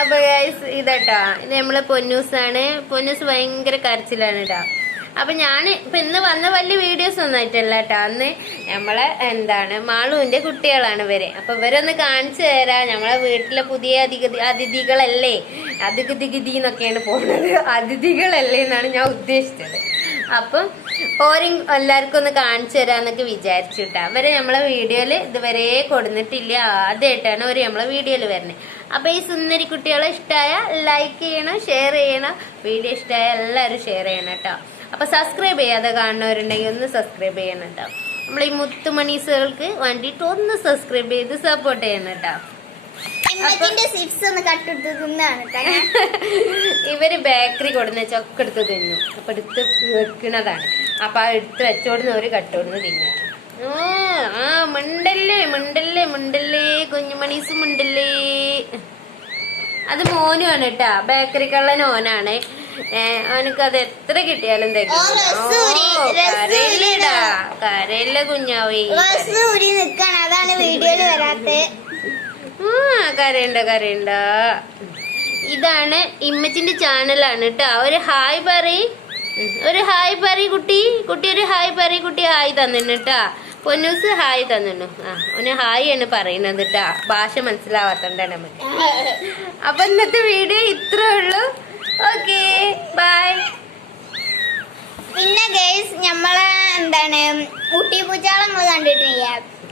അപ്പൊ ഗൈസ് ഇതാട്ടോ, ഇത് നമ്മളെ പൊന്നൂസാണ്. പൊന്നൂസ് ഭയങ്കര കരച്ചിലാണ് കേട്ടോ. അപ്പൊ ഞാൻ ഇപ്പൊ ഇന്ന് വന്ന വലിയ വീഡിയോസ് ഒന്നും ആയിട്ടല്ല കേട്ടോ. അന്ന് നമ്മളെ മാളുവിന്റെ കുട്ടികളാണ് ഇവര്. അപ്പൊ ഇവരൊന്ന് കാണിച്ചു തരാം. നമ്മളെ വീട്ടിലെ പുതിയ അതിഥികളല്ലേ, അതിഥിഗതി എന്നൊക്കെയാണ് പോണത്. അതിഥികളല്ലേ എന്നാണ് ഞാൻ ഉദ്ദേശിച്ചത്. അപ്പം ഓരും എല്ലാവർക്കും ഒന്ന് കാണിച്ചു തരാന്നൊക്കെ വിചാരിച്ചു കേട്ടോ. അവരെ നമ്മളെ വീഡിയോയില് ഇതുവരെ കൊടുത്തിട്ടില്ല. ആദ്യമായിട്ടാണ് അവര് നമ്മളെ വീഡിയോയില് വരുന്നത്. അപ്പൊ ഈ സുന്ദരി കുട്ടികളെ ഇഷ്ടമായ ലൈക്ക് ചെയ്യണം, ഷെയർ ചെയ്യണം. വീഡിയോ ഇഷ്ടമായ എല്ലാവരും ഷെയർ ചെയ്യണം കേട്ടോ. അപ്പൊ സബ്സ്ക്രൈബ് ചെയ്യാതെ കാണുന്നവരുണ്ടെങ്കിൽ ഒന്ന് സബ്സ്ക്രൈബ് ചെയ്യണം കേട്ടോ. നമ്മളെ ഈ മുത്തുമണീസുകൾക്ക് വേണ്ടിയിട്ട് ഒന്ന് സബ്സ്ക്രൈബ് ചെയ്ത് സപ്പോർട്ട് ചെയ്യണം കേട്ടോ. ഇവര് ബേക്കറി കൊടുന്ന ചൊക്കെടുത്ത് തിന്നു. അപ്പൊ എടുത്ത് വെക്കണതാണ്. അപ്പൊ ആ എടുത്ത് വെച്ചോടുന്ന ഒരു കട്ടോടുന്ന് തിന്നാണ്. മുണ്ടല്ലേ മുണ്ടല്ലേ മുണ്ടല്ലേ കുഞ്ഞുമണീസ് മുണ്ടല്ലേ. അത് മോനുമാണ് കേട്ടാ, ബേക്കറി കള്ളൻ ഓനാണ്. അവനക്ക് അത് എത്ര കിട്ടിയാലും കരയില്ലടാ, കരയില്ല കുഞ്ഞാവേ. അതാണ് വീഡിയോയില് വരാത്ത. കരയണ്ട കരയണ്ട. ഇതാണ് ഇമ്മച്ചിന്റെ ചാനലാണ് കേട്ടാ. ഒരു ഹായ് പറയ്, ഒരു ഹായ് പറയ് കുട്ടി. കുട്ടി ഒരു ഹായ് പറയ്. കുട്ടി ഹായ് തന്നിന് കേട്ടാ. പൊന്നൂസ് ഹായ് തന്നു. അവന് ഹായ് ആണ് പറയുന്നത് കേട്ടാ. ഭാഷ മനസ്സിലാവാത്തോണ്ടാണ് നമുക്ക്. അപ്പൊ ഇന്നത്തെ വീഡിയോ ഇത്രേ ഉള്ളൂ. Okay bye. പിന്നെ ഗൈസ് നമ്മളെ ഊട്ടി പൂച്ചാളെ നമ്മൾ കണ്ടിട്ടില്ല.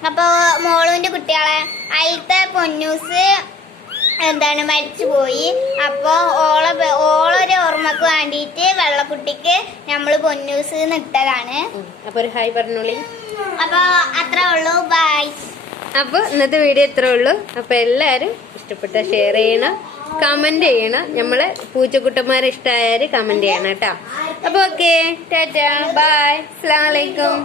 അപ്പൊ മോളുവിന്റെ കുട്ടികളെ അതിലത്തെ പൊന്നൂസ് മരിച്ചുപോയി. അപ്പൊ ഓളൊരു ഓർമ്മക്ക് വേണ്ടിയിട്ട് വെള്ളക്കുട്ടിക്ക് നമ്മള് പൊന്നൂസ് ഇട്ടതാണ്. അപ്പൊ ഒരു ഹായ് പറഞ്ഞോളി. അപ്പൊ അത്രേ ഉള്ളൂ. ബൈ. അപ്പൊ ഇന്നത്തെ വീഡിയോ ഇത്രേ ഉള്ളൂ. അപ്പൊ എല്ലാരും ഇഷ്ടപ്പെട്ട ഷെയർ ചെയ്യണം, കമന്റ് ചെയ്യണം. നമ്മളെ പൂച്ചക്കുട്ടന്മാരെ ഇഷ്ടമായാല് കമന്റ് ചെയ്യണം കേട്ടോ. അപ്പൊ ഓക്കെ, ടാറ്റാ, ബൈ, അസ്സലാമു അലൈക്കും.